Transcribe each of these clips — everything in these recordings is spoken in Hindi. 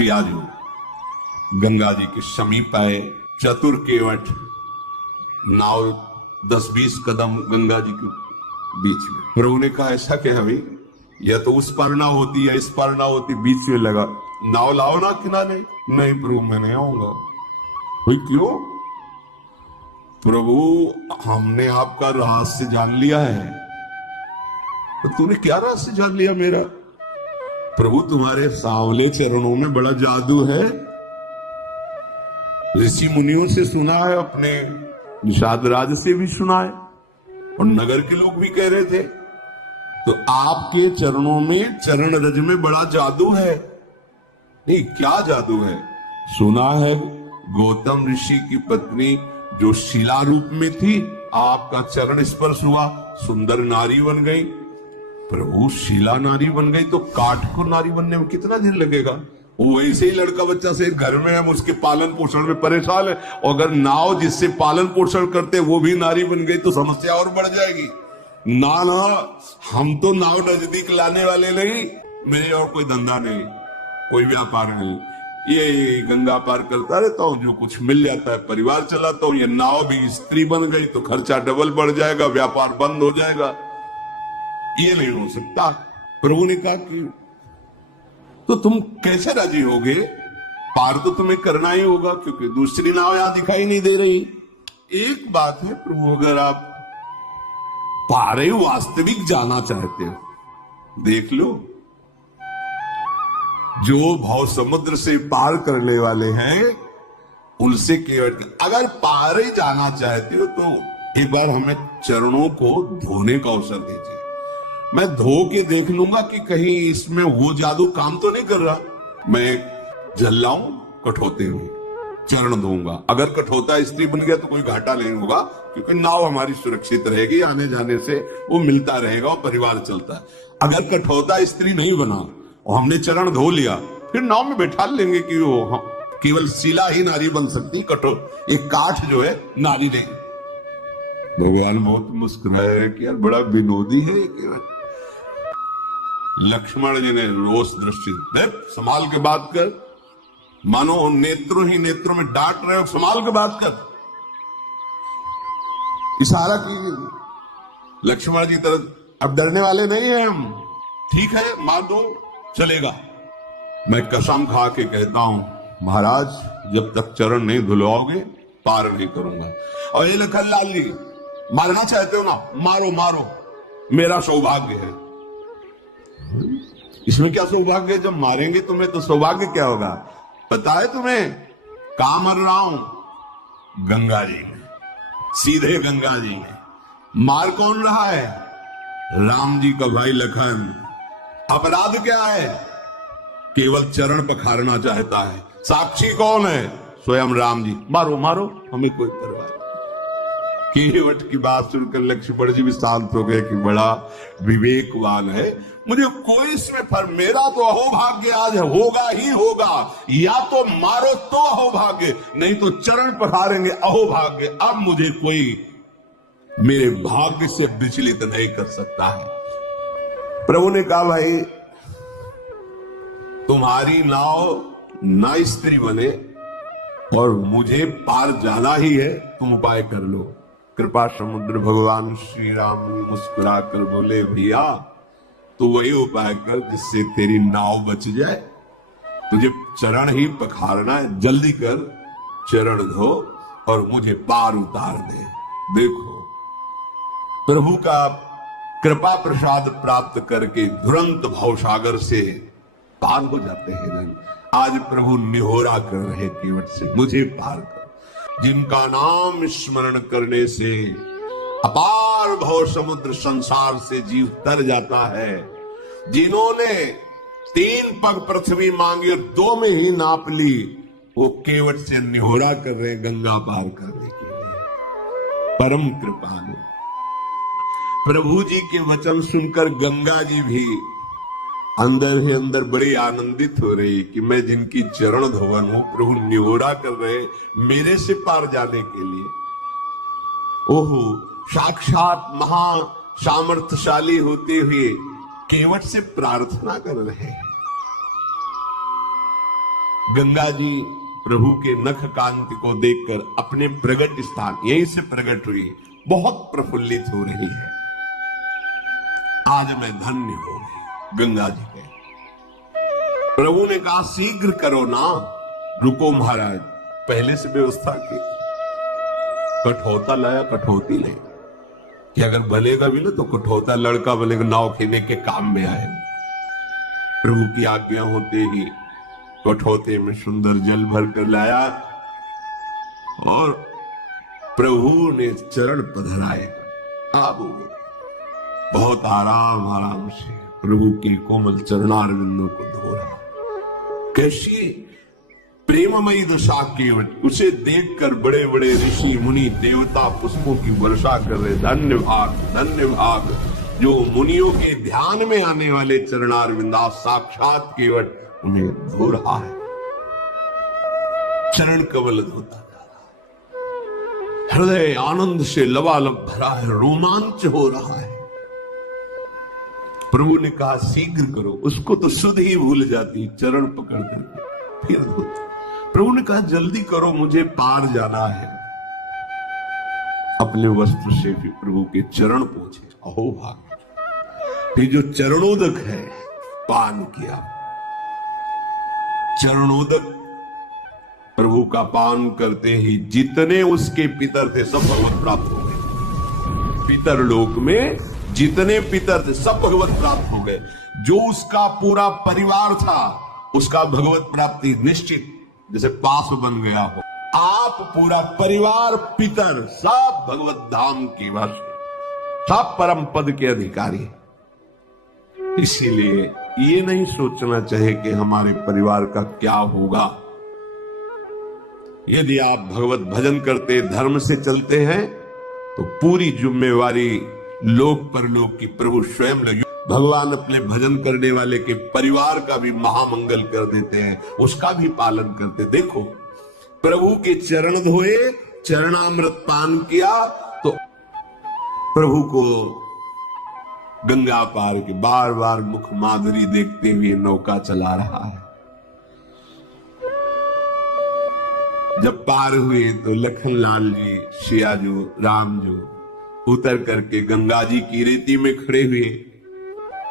शियाजू गंगा जी के समीप आए। चतुर केवट नाव 10-20 कदम गंगा जी के बीच में। प्रभु ने कहा ऐसा क्या भाई, या तो उस पार ना होती या इस पार ना होती, बीच में लगा, नाव लाओ ना किनारे। नहीं प्रभु मैं नहीं आऊंगा। भाई क्यों? प्रभु हमने आपका रहस्य जान लिया है। तो तूने क्या रहस्य जान लिया मेरा? प्रभु तुम्हारे सांवले चरणों में बड़ा जादू है। ऋषि मुनियों से सुना है, अपने निषाद राज से भी सुना है, और नगर के लोग भी कह रहे थे। तो आपके चरणों में, चरण रज में बड़ा जादू है। नहीं क्या जादू है? सुना है गौतम ऋषि की पत्नी जो शिला रूप में थी, आपका चरण स्पर्श हुआ, सुंदर नारी बन गई। प्रभु शिला नारी बन गई तो काठ को नारी बनने में कितना दिन लगेगा? वो ऐसे ही लड़का बच्चा से घर में हम उसके पालन पोषण में परेशान है, और अगर नाव जिससे पालन पोषण करते वो भी नारी बन गई तो समस्या और बढ़ जाएगी। ना ना, हम तो नाव नजदीक लाने वाले नहीं, मेरे और कोई धंधा नहीं, कोई व्यापार नहीं, ये गंगा पार करता रहता हूँ, जो कुछ मिल जाता है परिवार चलाता हूँ। ये नाव भी स्त्री बन गई तो खर्चा डबल बढ़ जाएगा, व्यापार बंद हो जाएगा, ये नहीं हो सकता। प्रभु ने कहा कि तो तुम कैसे राजी होगे? पार तो तुम्हें करना ही होगा, क्योंकि दूसरी नाव यहां दिखाई नहीं दे रही। एक बात है प्रभु, अगर आप पारे वास्तविक जाना चाहते हो, देख लो, जो भाव समुद्र से पार करने वाले हैं उनसे केवट। अगर पार ही जाना चाहते हो तो एक बार हमें चरणों को धोने का अवसर दीजिए। मैं धो के देख लूंगा कि कहीं इसमें वो जादू काम तो नहीं कर रहा। मैं जल लाऊं कठोते हुए, चरण धोऊंगा। अगर कठोता स्त्री बन गया तो कोई घाटा नहीं होगा, क्योंकि नाव हमारी सुरक्षित रहेगी, आने जाने से वो मिलता रहेगा और परिवार चलता है। अगर कठोता स्त्री नहीं बना और हमने चरण धो लिया, फिर नाव में बैठा लेंगे कि वो केवल शिला ही नारी बन सकती, कठोर एक काठ जो है नारी नहीं। भगवान बहुत मुस्कुराए कि यार बड़ा विनोदी है केवल। लक्ष्मण जी ने रोष दृष्टि, संभाल के बात कर, मानो नेत्रों ही नेत्रों में डांट रहे हो, संभाल के बात कर। इशारा की लक्ष्मण जी तरफ, अब डरने वाले नहीं हैं हम, ठीक है मार दो चलेगा। मैं कसम खा के कहता हूं महाराज, जब तक चरण नहीं धुलवाओगे पार नहीं करूंगा। और ये लखन लाल जी, मारना चाहते हो ना, मारो मारो, मेरा सौभाग्य है। इसमें क्या सौभाग्य है? जब मारेंगे तुम्हें तो सौभाग्य क्या होगा पता है तुम्हें? कहां मर रहा हूं? गंगा जी में, सीधे गंगा जी में। मार कौन रहा है? राम जी का भाई लखन। अपराध क्या है? केवल चरण पखारना चाहता है। साक्षी कौन है? स्वयं राम जी। मारो मारो, हमें कोई परवाह नहीं। केवट की बात सुनकर लक्ष्मण जी भी शांत हो गए कि बड़ा विवेकवान है, मुझे कोई इसमें फर्क, मेरा तो अहोभाग्य आज होगा ही होगा, या तो मारो तो अहोभाग्य, नहीं तो चरण पखारेंगे अहोभाग्य। अब मुझे कोई मेरे भाग्य से विचलित नहीं कर सकता है। प्रभु ने कहा भाई तुम्हारी नाव ना स्त्री बने और मुझे पार जाना ही है, तुम उपाय कर लो। कृपा समुद्र भगवान श्री राम मुस्कुरा कर बोले भैया तो वही उपाय कर जिससे तेरी नाव बच जाए। तुझे चरण ही पखारना है, जल्दी कर, चरण धो और मुझे पार उतार दे। देखो प्रभु का कृपा प्रसाद प्राप्त करके तुरंत भवसागर से पार हो जाते हैं। आज प्रभु निहोरा कर रहे केवट से, मुझे पार कर। जिनका नाम स्मरण करने से अपार भव समुद्र संसार से जीव तर जाता है, जिन्होंने 3 पग पृथ्वी मांगी और 2 में ही नाप ली, वो केवट से निहोरा कर रहे गंगा पार करने के लिए। परम कृपालु प्रभु जी के वचन सुनकर गंगा जी भी अंदर ही अंदर बड़ी आनंदित हो रही कि मैं जिनकी चरण धोवन हूं, प्रभु निहोरा कर रहे मेरे से पार जाने के लिए। ओहो, साक्षात महा सामर्थ्यशाली होते हुए केवट से प्रार्थना कर रहे हैं। गंगा जी प्रभु के नख कांति को देखकर अपने प्रगट स्थान यहीं से प्रकट हुई, बहुत प्रफुल्लित हो रही है। आज मैं धन्य हो गई गंगा जी के। प्रभु ने कहा शीघ्र करो ना, रुको महाराज, पहले से व्यवस्था की। कठौता लाया, कठौती नहीं कि अगर बनेगा भी ना तो कठौता लड़का बनेगा, नाव खेने के काम में आए। प्रभु की आज्ञा होते ही कठौते में सुंदर जल भर कर लाया और प्रभु ने चरण पधराए। अब बहुत आराम आराम से प्रभु के कोमल चरणारविंदों को धो रहा। कैसी प्रेममयी दशा केवल, उसे देखकर बड़े बड़े ऋषि मुनि देवता पुष्पों की वर्षा कर रहे। धन्य भाग जो मुनियों के ध्यान में आने वाले चरणारविंदा साक्षात केवल उन्हें धो रहा है। चरण कमल धोता जा रहा, हृदय आनंद से लबालब भरा है, रोमांच हो रहा है। प्रभु ने कहा शीघ्र करो, उसको तो सुध ही भूल जाती, चरण पकड़ करके फिर धोती। प्रभु ने कहा जल्दी करो, मुझे पार जाना है। अपने वस्त्र से भी प्रभु के चरण पोंछे। अहो भाग, फिर जो चरणोदक है पान किया। चरणोदक प्रभु का पान करते ही जितने उसके पितर थे सब भगवत प्राप्त हो गए। पितर लोक में जितने पितर थे सब भगवत प्राप्त हो गए। जो उसका पूरा परिवार था उसका भगवत प्राप्ति निश्चित, जैसे पास बन गया हो। आप पूरा परिवार पितर सब भगवत धाम की वासी, सब परम पद के अधिकारी। इसीलिए ये नहीं सोचना चाहिए कि हमारे परिवार का क्या होगा। यदि आप भगवत भजन करते, धर्म से चलते हैं तो पूरी जिम्मेवारी लोक परलोक की प्रभु स्वयं लगी। भगवान अपने भजन करने वाले के परिवार का भी महामंगल कर देते हैं, उसका भी पालन करते। देखो प्रभु के चरण धोए, चरणामृत पान किया तो प्रभु को गंगा पार के बार बार मुख माधुरी देखते हुए नौका चला रहा है। जब पार हुए तो लखनलाल जी, सियाजू, रामजू उतर करके गंगा जी की रेती में खड़े हुए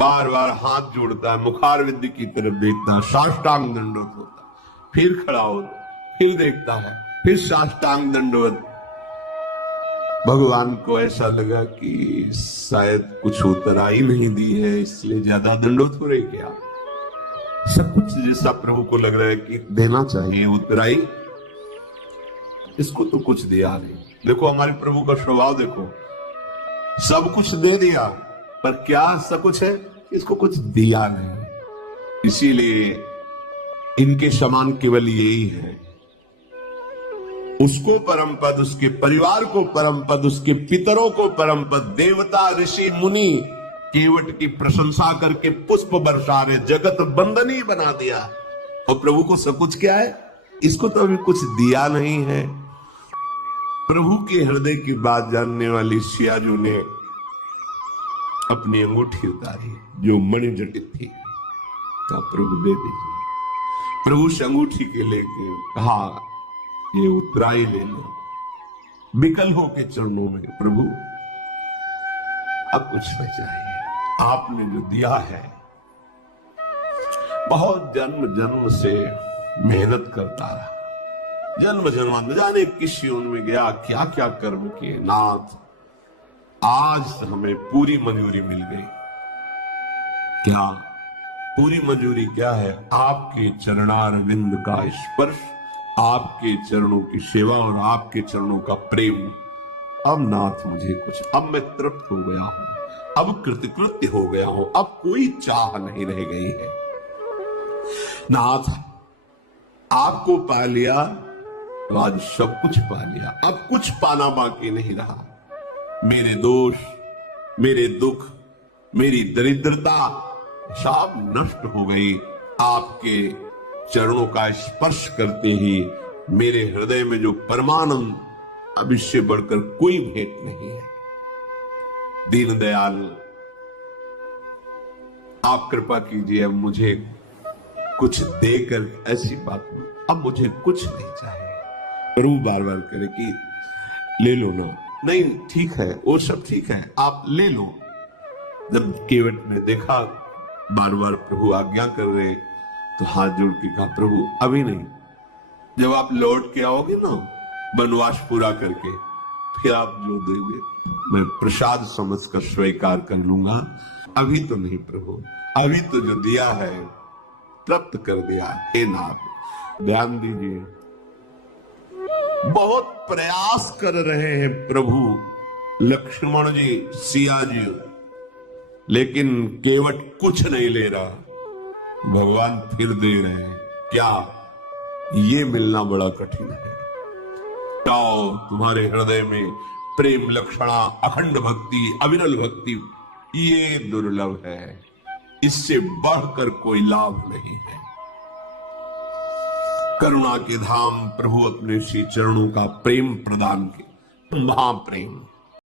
बार बार हाथ जोड़ता है, मुखारविंद की तरफ देखता है, साष्टांग दंडवत होता, फिर खड़ा होता, फिर देखता है, फिर साष्टांग दंडवत। भगवान को ऐसा लगा कि शायद कुछ उतराई नहीं दी है, इसलिए ज्यादा दंडवत हो रही क्या। सब कुछ जैसा प्रभु को लग रहा है कि देना चाहिए उतराई, इसको तो कुछ दिया नहीं। देखो हमारे प्रभु का स्वभाव देखो, सब कुछ दे दिया पर क्या सब कुछ है, इसको कुछ दिया नहीं। इसीलिए इनके समान केवल यही है। उसको परम पद, उसके परिवार को परम पद, उसके पितरों को परम पद, देवता ऋषि मुनि केवट की प्रशंसा करके पुष्प बरसा रहे, जगत बंदनी बना दिया। और प्रभु को सब कुछ क्या है, इसको तो अभी कुछ दिया नहीं है। प्रभु के हृदय की बात जानने वाली सियाजू ने अपनी अंगूठी उतारी जो मणिजटित थी, कहा प्रभु दे दीजिए। प्रभु से अंगूठी के लेके कहा ये उतराई ले लो। विकल होके चरणों में, प्रभु अब कुछ नहीं चाहिए, आपने जो दिया है। बहुत जन्म जन्म से मेहनत करता रहा, जन्म जन्म जाने किस योन में गया, क्या क्या कर्म किए, नाथ आज हमें पूरी मंजूरी मिल गई। क्या पूरी मंजूरी क्या है? आपके चरणारविंद का स्पर्श, आपके चरणों की सेवा और आपके चरणों का प्रेम। अब नाथ मुझे कुछ, अब मैं तृप्त हो गया हूं, अब कृतकृत्य हो गया हूं, अब कोई चाह नहीं रह गई है। नाथ आपको पा लिया तो आज सब कुछ पा लिया, अब कुछ पाना बाकी नहीं रहा। मेरे दोष, मेरे दुख, मेरी दरिद्रता सब नष्ट हो गई। आपके चरणों का स्पर्श करते ही मेरे हृदय में जो परमानंद, अब इससे बढ़कर कोई भेंट नहीं है। दीनदयाल आप कृपा कीजिए, अब मुझे कुछ देकर ऐसी बात अब मुझे कुछ नहीं चाहिए। प्रभु बार बार करे कि ले लो ना, नहीं ठीक है, वो सब ठीक है, आप ले लो। जब केवट ने देखा बार बार प्रभु आज्ञा कर रहे, तो हाथ जोड़ के कहा, प्रभु अभी नहीं, जब आप लौट के आओगे ना वनवास पूरा करके, फिर आप जो देंगे मैं प्रसाद समझकर स्वीकार कर लूंगा। अभी तो नहीं प्रभु, अभी तो जो दिया है प्राप्त कर दिया। हे नाथ, ध्यान दीजिए, बहुत प्रयास कर रहे हैं प्रभु लक्ष्मण जी, सिया जी, लेकिन केवट कुछ नहीं ले रहा। भगवान फिर दे रहे हैं। क्या ये मिलना बड़ा कठिन है। जाओ, तुम्हारे हृदय में प्रेम लक्षणा, अखंड भक्ति, अविरल भक्ति, ये दुर्लभ है, इससे बढ़कर कोई लाभ नहीं है। करुणा के धाम प्रभु अपने श्री चरणों का प्रेम प्रदान के, महाप्रेम।